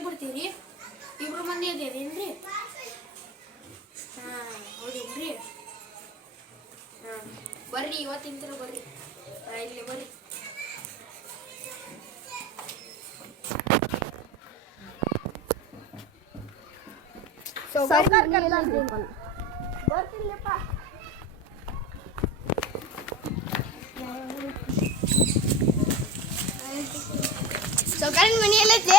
ಬಿಡ್ತೀರಿ ಇಬ್ರು ಮಂದಿ ಅದೇನೇನ್ರಿ ಹಾ ಹೌದೇನ್ರಿ ಹಾ ಬರ್ರಿ ಇವತ್ತಿನ ಥರ ಬರ್ರಿ ಹಾ, ಇಲ್ಲಿ ಬರ್ರಿ ಸೊಗರನ್ ಮನಿ ಎಲ್ಲೈತೆ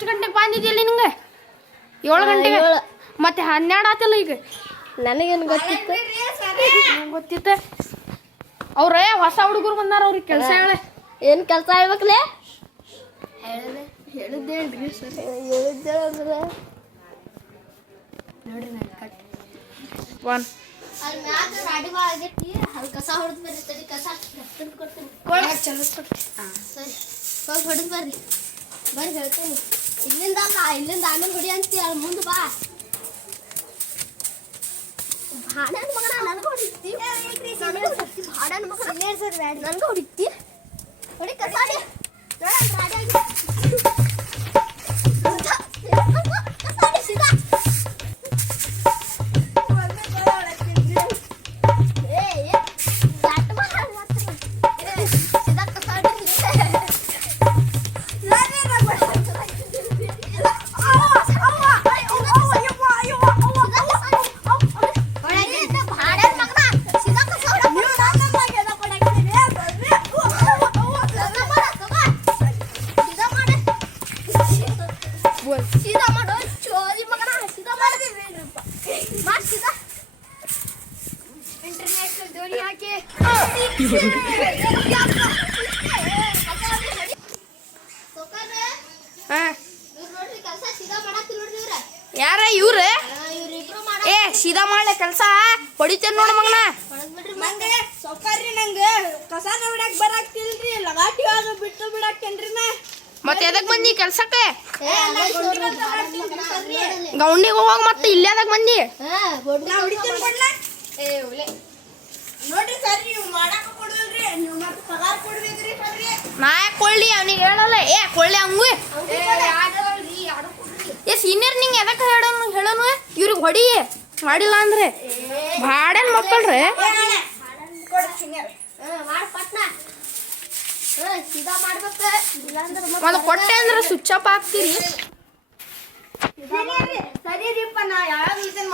ಎಷ್ಟು ಗಂಟೆಗೆ ಬಂದಿದ್ಯಲ್ಲ ನಿನಗೆ ಏಳು ಗಂಟೆಗೆ ಏಳು. ಮತ್ತೆ ಹನ್ನೆರಡು ಆತಲ್ಲ ಈಗ ನನಗೇನು ಗೊತ್ತಿತ್ತು ನಂಗ್ ಗೊತ್ತಿತ್ತ ಅವ್ರೇ ಹೊಸ ಹುಡುಗರು ಬಂದಾರ ಅವ್ರಿಗೆ ಕೆಲಸ ಹೇಳ ಏನು ಕೆಲಸ ಹೇಳ್ಬೇಕಲೇ ಹೇಳಿದ್ದೆ ಹೇಳ್ರಿ ಸರ್ ಹೇಳಿದ್ದೆ ಅಂದ್ರೆ ನೋಡ್ರಿ ನಾನು ಕಟ್ ಒನ್ ಅಲ್ಲಿ ಮ್ಯಾಗ ಗಾಡಿ ಬಾ ಆಗೈತಿ ಅಲ್ಲಿ ಕಸ ಹೊಡೆದು ಬರ್ರಿ ತಡಿ ಕಸ ತಂದು ಕೊಡ್ತೀನಿ ಚಲಿಸ್ಕೊಟ್ಟು ಸರಿ ಹೋಗಿ ಹೊಡೆದು ಬರ್ರಿ ಬರ್ರಿ ಹೇಳ್ತೇನೆ ಇಲ್ಲಿಂದ ಅಲ್ಲ ಇಲ್ಲಿಂದ ಆಮೇಲೆ ಹೊಡಿ ಅಂತಿ ಅಲ್ಲಿ ಮುಂದೆ ಬಾ ಭಾಡನ್ ಮಗನ ನನಗೆ ಹೊಡಿತಿ ನನಗೆ ಹೊಡಿತಿ ಭಾಡನ್ ಮಗನ ನನಗೆ ಹೊಡಿತಿ ಯಾರ ಇವ್ರ? ಏ, ಸೀದಾ ಮಾಡ್ಲೆ ಕೆಲಸ? ಹೊಡಿತೇನೆ ನೋಡ ಮಗನ. ನಂಗೆ ಸೌಕರ್ಯ ನಂಗೆ ಕಸಾನ ಲಗಾಟಿ ಬಿಟ್ಟು ನಾ ಮತ್ತೆ ಎದಕ್ ಬಂದಿ ಕೆಲ್ಸಕ್ಕೆ? ಗೌಂಡಿಗೆ ಹೋಗೋಗ ಮತ್ತೆ ಬಂದಿ? ನಾ ಹೊಡಿತೇನೆ ಕೊಡ್ಲ ನೋಡ್ರಿ ನಾ ಕೊಳ್ಳಿ ಅವನಿಗೆ ಹೇಳಲ್ಲ ಏ ಕೊಳ್ಳಿ ಹಂಗು ಏ ಸೀನಿಯರ್ ನಿಂಗೆ ಎದಕ್ಕೆ ಹೇಳೋನು ಹೇಳೋನು ಇವ್ರಿಗೆ ಹೊಡಿ ಮಾಡಿಲ್ಲ ಅಂದ್ರೆ ಬಾಡನ್ ಮಕ್ಕಳ್ರೆ ಒಂದು ಕೊಟ್ಟೆ ಅಂದ್ರೆ ಸ್ವಿಚ್ ಅಪ್ ಆಗ್ತೀರಿ ಸರಿ ರೀಪ್ಪ ನಾ ಯಾವ ಇದನ್ನ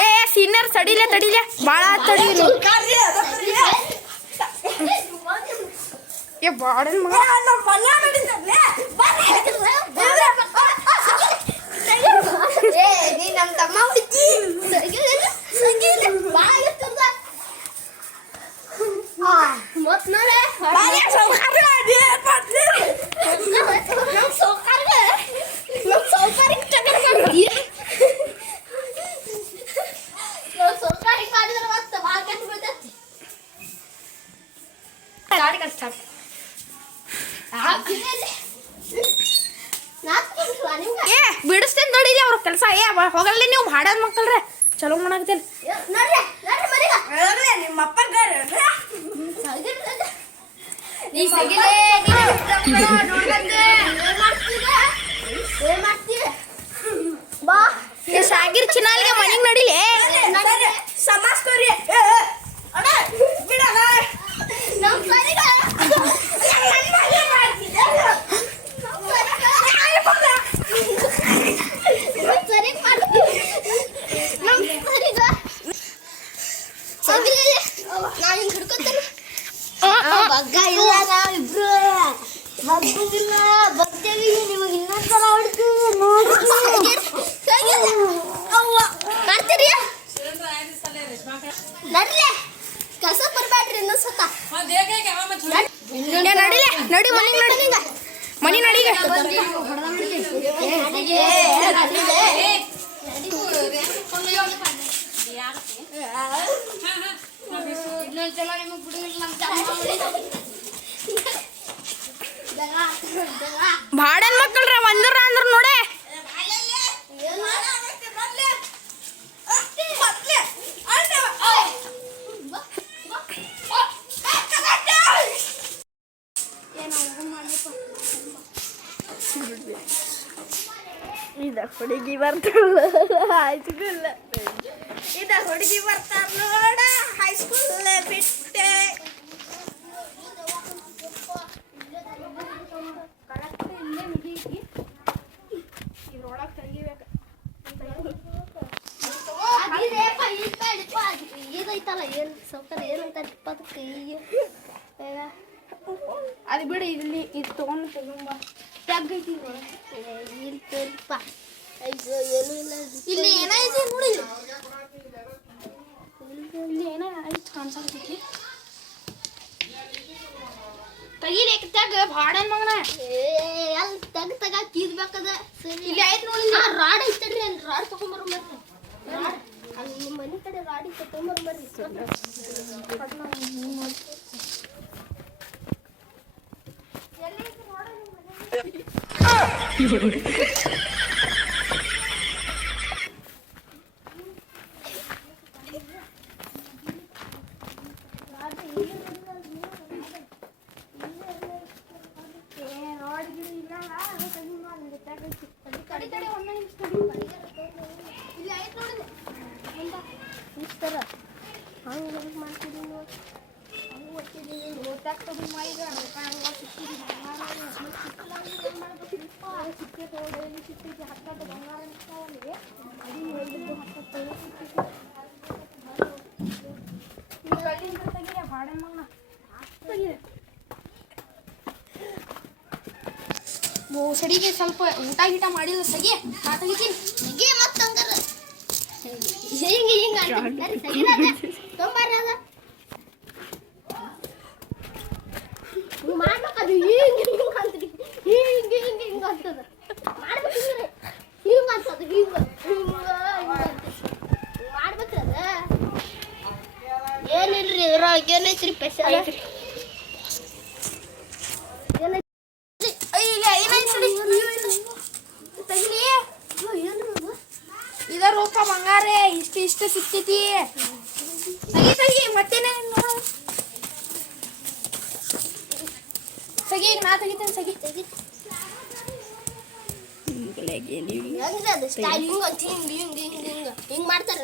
ಏ ಸೀನಿಯರ್ ತಡಿಲೆ ತಡಿಲೆ ಭಾಳ ತಡಿ ಕಾರ್ಯ ಅದಕ್ಕೆ ಏ ಬಾಡನ್ ಮಗ ನಮ್ಮ ಪಲ್ಯ ಕಡಿತಲ್ಲ ನೀ ನಮ್ಮ ತಮ್ಮ ಹುಡುಗಿ ಮತ್ ನೋಡೆ ಬಾಲ್ಯ ಸೌಕರ್ಯ ಅದೇ ಮಾಡ್ತೀರಿ ನಮ್ ಸೌಕರ್ಯ ನಮ್ ಸೌಕರ್ಯಕ್ಕೆ ಟಗರ್ ಸ್ಟಾರ್ಟ್ ಕಟ್ ಸ್ಟಾರ್ಟ್ ಏ ಬಿಡಿಸ್ತೇನೆ ನೋಡಿಲಿ ಅವ್ರ ಕೆಲಸ ಏ ಬ- ಹೋಗಲ್ಲ ನೀವು ಬಾಡನ್ ಮಕ್ಕಳ್ರೆ ಚಲೋ ಮಾಡಾಕತ್ತಿಲ್ಲ ನೋಡ್ರಿ ನೋಡ್ರಿ ಮರಿಗ ಹೇಳ್ರಿ ನಿಮ್ಮ ಅಪ್ಪ ಗಾರ ನೀ ಸಗಿಲೆ ಏನ್ ಮಾಡ್ತೀವಿ ಬಾ ಏ ಸಾಗಿರ್ ಚಿನಾಲ್ಗೆ ಮನೆಗೆ ನಡಿಲೆ ಸಮಾಜ ಬಾಡನ್ ಮಕ್ಕಳ್ರ, ಒಂದರ ಅಂದ್ರ ನೋಡೆ. ಇದ ಹುಡುಗಿ ಬರ್ತಾಳ ಹೈಸ್ಕೂಲ್ ಇದ ಹುಡುಗಿ ಬರ್ತಾರ ನೋಡ ಹೈಸ್ಕೂಲ್ ಬಿಟ್ಟೆ ಇದೈತಲ್ಲ ಏನ್ ಸೌಕರ್ಯ ಏನಂತಾರಪ್ಪ ಈಗ ಅದು ಬಿಡು ಇಲ್ಲಿ ಇದು ತೊಗೊಂಡು ತಗೊಂಬ ಇಲ್ಲಿ ತೋರಿಪ್ಪ ಅಯ್ಯೋ ಏನೂ ಇಲ್ಲ. ಇಲ್ಲಿ ಏನಾಯ್ತು ನೋಡಿ. ಇಲ್ಲಿ ಏನೋ ಆಯ್ತು ಕಾಣಿಸಾಕತ್ತೈತಿ. ತೆಗೀಲಿ ತೆಗ ಬಾಡನ್ ಮಗನ. ಅಲ್ಲಿ ತಗ ತಗ ಕೀದ್ಬೇಕದ ಸರಿ. ಇಲ್ಲಿ ಆಯ್ತು ನೋಡಿ. ರಾಡ ಐತಲ್ರಿ ಅಲ್ಲಿ ರಾಡ್ ತಗೊಂಬರು ಬರ್ರಿ ರಾಡ್. ಅಲ್ಲಿ ಮನೆ ಕಡೆ ಗಾಡಿ ಐತೆ ತಗೊಂಬರು ಬರ್ರಿ ತಡಿ ತಡಿ ಒಂದೇ ನಿಮಿಷ ತಡಿ ಇಲ್ಲಿ ಆಯ್ತು ನೋಡಿದೆ ಇಷ್ಟರ ಹಂಗೆ ಹೆಂಗೆ ಮಾಡ್ತಿದ್ದೀನಿ ನೋಡಿ ಹಂಗೆ ಓದ್ತಿದ್ದೀನಿ ಓದ್ತಾಕ ತಗೊಂಡು ಮಾಡಿದ್ರೆ ಹಂಗೆ ಸಿಕ್ಕಿದ್ದು ಬಂಗಾರ ಮಾಡ್ಬೇಕಿಲ್ಪ ಸಿಕ್ಕಿ ತಗೊಂಡು ಸಿಕ್ಕಿದ್ದು ಹತ್ತತ್ತು ಬಂಗಾರ ನಿಂತಾವಲ್ಲಿ ಅದನ್ನು ಹೇಳಿದ್ದು ಹತ್ತತ್ತು ಸಿಕ್ಕಿದ್ದು ಅಲ್ಲಿಂದ ತೆಗಿಯ ಬಾಡನ್ ಮಗನ ತೆಗಿಯ ಬೋಸಡಿಗೆ ಸ್ವಲ್ಪ ಊಟ ಗೀಟ ಮಾಡಿಲ್ಲ ಸಗಿ. ಸಗಿ ಮತ್ತ ಹಂಗಾರ ಹಿಂಗ ಹಿಂಗ ಅಂತಾರೆ ಸಗಿರದ ತೊಂಬರ್ರಿ ಅದ ನೀವು ಮಾಡ್ಬೇಕದು ಹಿಂಗ ಹಿಂಗ ಅಂತೀರಿ ಹಿಂಗ ಹಿಂಗ ಹಿಂಗ ಅಂತದ ಮಾಡ್ಬೇಕಂದ್ರೆ ಹಿಂಗ ಅಂತದ ಹಿಂಗ ಹಿಂಗ ಹಿಂಗ ಅಂತ ಮಾಡ್ಬೇಕ್ರಿ ಅದ ಏನಿಲ್ರಿ ಇದ್ರೊಳಗೆ ಏನೈತ್ರಿ ಸ್ಪೆಷಲ್ ತೆಗಿಲಿ ಇದ ರೂಪ ಬಂಗಾರೆ ಇಷ್ಟ ಇಷ್ಟ ಸಿಕ್ತೈತಿ ತಗಿ ತಗಿ ಮತ್ತೇನೆ ನೋಡು ಸಗಿ ಈಗ ನಾ ತೆಗಿತೇನೆ ಸಗಿ ತೆಗಿ ಹಿಂಗ್ ಮಾಡ್ತಾರೆ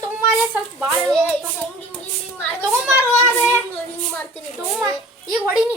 ತುಂಬಾನೇ ಸ್ವಲ್ಪ ಭಾಳ ತಗೊಂಬಾರು ಅದೇ ತಗೊಂಬ ಈಗ ಹೊಡಿನಿ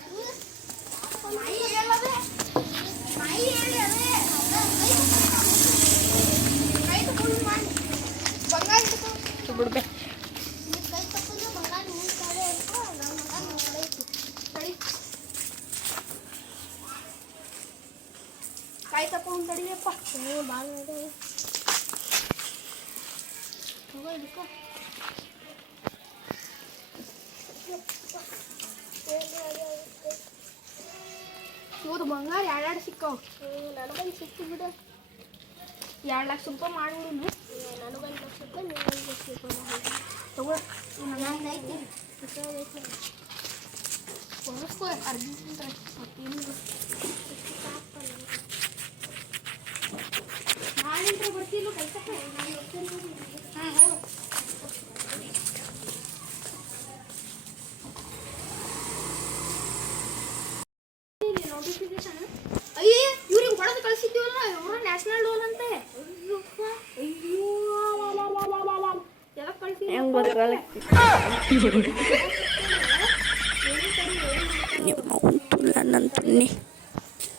ಬಂಗಾರ ಎರಡೆರಡು ಸಿಕ್ಕವು. ನನಗೊಂದು ಸಿಕ್ಕಿ ಬಿಡು. ಎರಡು ಲಕ್ಷ ರೂಪಾಯಿ ಮಾಡಿಬಿಡು ನನಗೊಂದು ಲಕ್ಷ ರೂಪಾಯಿ ನಿನಗೊಂದು ಲಕ್ಷ ರೂಪಾಯಿ ತಗೋ ಐತಿ. ಕೊಡಿಸ್ಕೋ ಅರ್ಜೆಂಟ್ ಬರ್ತೀನಿ ನಾಳಿಂದ ಬರ್ತಿಲ್ಲ ಕೆಲ್ಸಕ್ಕ ಹಾಂ ಹೌದು ನೋಟಿಫಿಕೇಶನ್ ಅಯ್ಯೇ ಇವ್ರಿಗೆ ಹೊಡೆದು ಕಳಿಸಿದ್ದೀವಲ್ಲ ಇವರು ನ್ಯಾಷನಲ್ ಡೋಲ್ ಅಂತೆ ಅಯ್ಯೋ ಎಲ್ಲ ಕಳಿಸಿ ನಂತುನ್ನಿ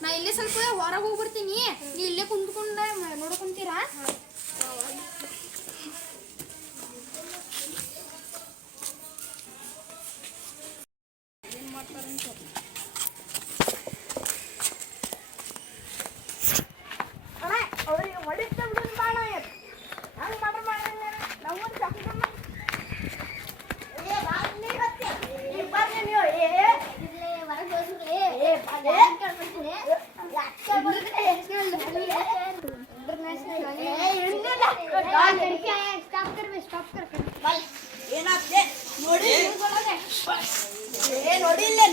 ನಾ ಇಲ್ಲೇ ಸ್ವಲ್ಪ ಹೊರಗೆ ಹೋಗಿ ಬರ್ತೀನಿ ನೀ ಇಲ್ಲೇ ಕುಂತ್ಕೊಂಡ ನೋಡ್ಕೊಂತೀರಾ ಇಲ್ಲೇ ಏನಾಗ್ತದೆ ನೋಡಿ ಏ ನೋಡಿ ಇಲ್ಲೇ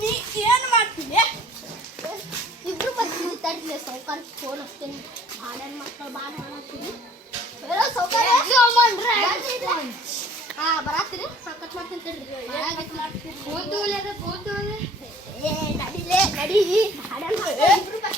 ನೀ ಏನು ಮಾಡ್ತೀನಿ ಇಬ್ರು ಬರ್ತೀನಿ ತಡ್ಲಿ ಸೌಕರ್ ಫೋನ್ ಹಚ್ತೀನಿ ಬಾಡನ್ ಮಕ್ಕಳು ಹೇಳೋ ಸೌಕರ್ ಹಾ ಬರಾತ್ರಿ ಕಟ್ ಮಾಡ್ತೀನಿ ತಡ್ರಿ ಏ, ನಡಿಲೇ, ನಡಿ. ಮಕ್ಕಳು ಇಬ್ರು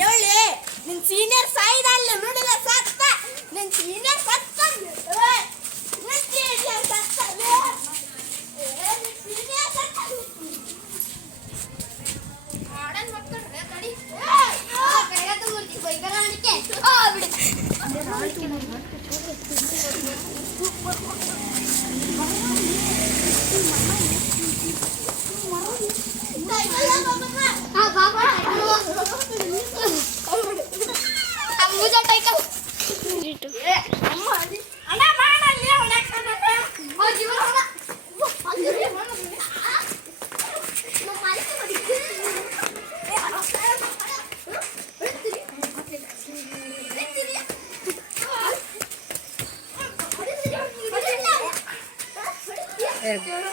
ನೋಡಿ ನಿನ್. Senior Gracias.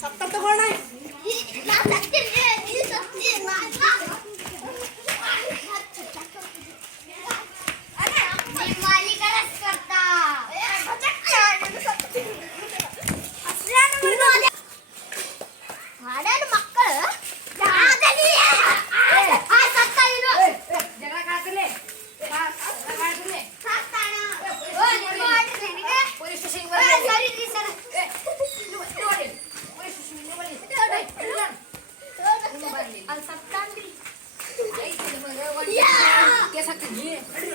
सत्तर तो कोण आहे 你。